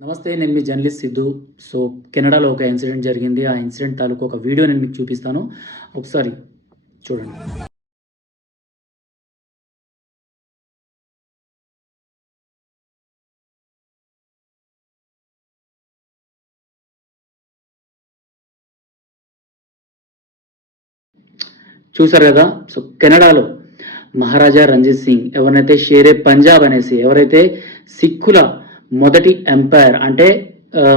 నమస్తే నేను మీ journalist Siddhu. So కెనడాలో ఒక ఇన్సిడెంట్ జరిగింది. ఆ ఇన్సిడెంట్ తాలూకు ఒక వీడియో నేను మీకు చూపిస్తాను. ఒకసారి చూడండి. చూసారు కదా? సో కెనడాలో మహారాజా రంజిత్ సింగ్ ఎవరినైతే షేరే పంజాబ్ అనేసి ఎవరైతే సిక్కుల మొదటి ఎంపైర్ అంటే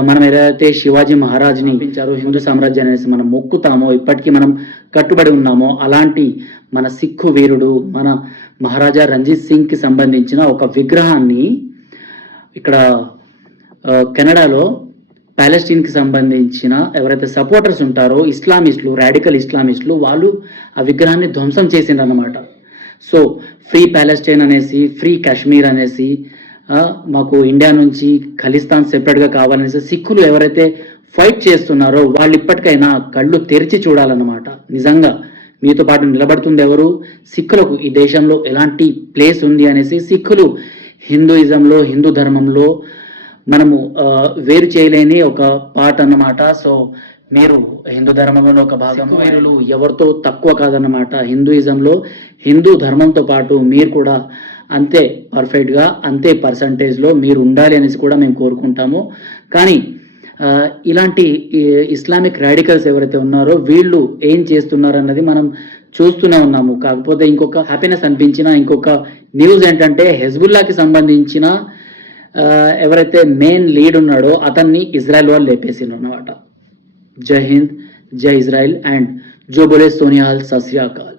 మనం ఏదైతే శివాజీ మహారాజ్ని పెంచారో హిందూ సామ్రాజ్యం అనేసి మనం మొక్కుతామో ఇప్పటికీ మనం కట్టుబడి ఉన్నామో అలాంటి మన సిక్కు వీరుడు మన మహారాజా రంజిత్ సింగ్కి సంబంధించిన ఒక విగ్రహాన్ని ఇక్కడ కెనడాలో పాలెస్టీన్కి సంబంధించిన ఎవరైతే సపోర్టర్స్ ఉంటారో ఇస్లామిస్టులు రాడికల్ ఇస్లామిస్టులు వాళ్ళు ఆ విగ్రహాన్ని ధ్వంసం చేసిండ్రు అన్నమాట సో ఫ్రీ ప్యాలెస్టైన్ అనేసి ఫ్రీ కాశ్మీర్ అనేసి మాకు ఇండియా నుంచి ఖలిస్తాన్ సెపరేట్గా కావాలనేసి సిక్కులు ఎవరైతే ఫైట్ చేస్తున్నారో వాళ్ళు ఇప్పటికైనా కళ్ళు తెరిచి చూడాలన్నమాట. నిజంగా మీతో పాటు నిలబడుతుంది ఎవరు? సిక్కులకు ఈ దేశంలో ఎలాంటి ప్లేస్ ఉంది అనేసి సిక్కులు హిందూయిజంలో హిందూ ధర్మంలో మనము వేరు చేయలేని ఒక పాట అన్నమాట. సో మీరు హిందూ ధర్మంలో ఒక భాగం వీరులు. ఎవరితో తక్కువ కాదన్నమాట. హిందూయిజంలో హిందూ ధర్మంతో పాటు మీరు కూడా అంతే పర్ఫెక్ట్గా అంతే పర్సంటేజ్లో మీరు ఉండాలి అనేసి కూడా మేము కోరుకుంటాము. కానీ ఇలాంటి ఇస్లామిక్ రాడికల్స్ ఎవరైతే ఉన్నారో వీళ్ళు ఏం చేస్తున్నారు అన్నది మనం చూస్తూనే ఉన్నాము. కాకపోతే ఇంకొక హ్యాపీనెస్ అనిపించిన ఇంకొక న్యూస్ ఏంటంటే హెజ్బుల్లాకి సంబంధించిన ఎవరైతే మెయిన్ లీడ్ ఉన్నాడో అతన్ని ఇజ్రాయెల్ వాళ్ళు లేపేసిండ్రు అన్నమాట. ਜੈ ਹਿੰਦ ਜੈ ਇਜ਼ਰਾਈਲ ਐਂਡ ਜੋ ਬੋਲੇ ਸੋਨੀਹਾਲ ਸਤਿ ਸ੍ਰੀ ਅਕਾਲ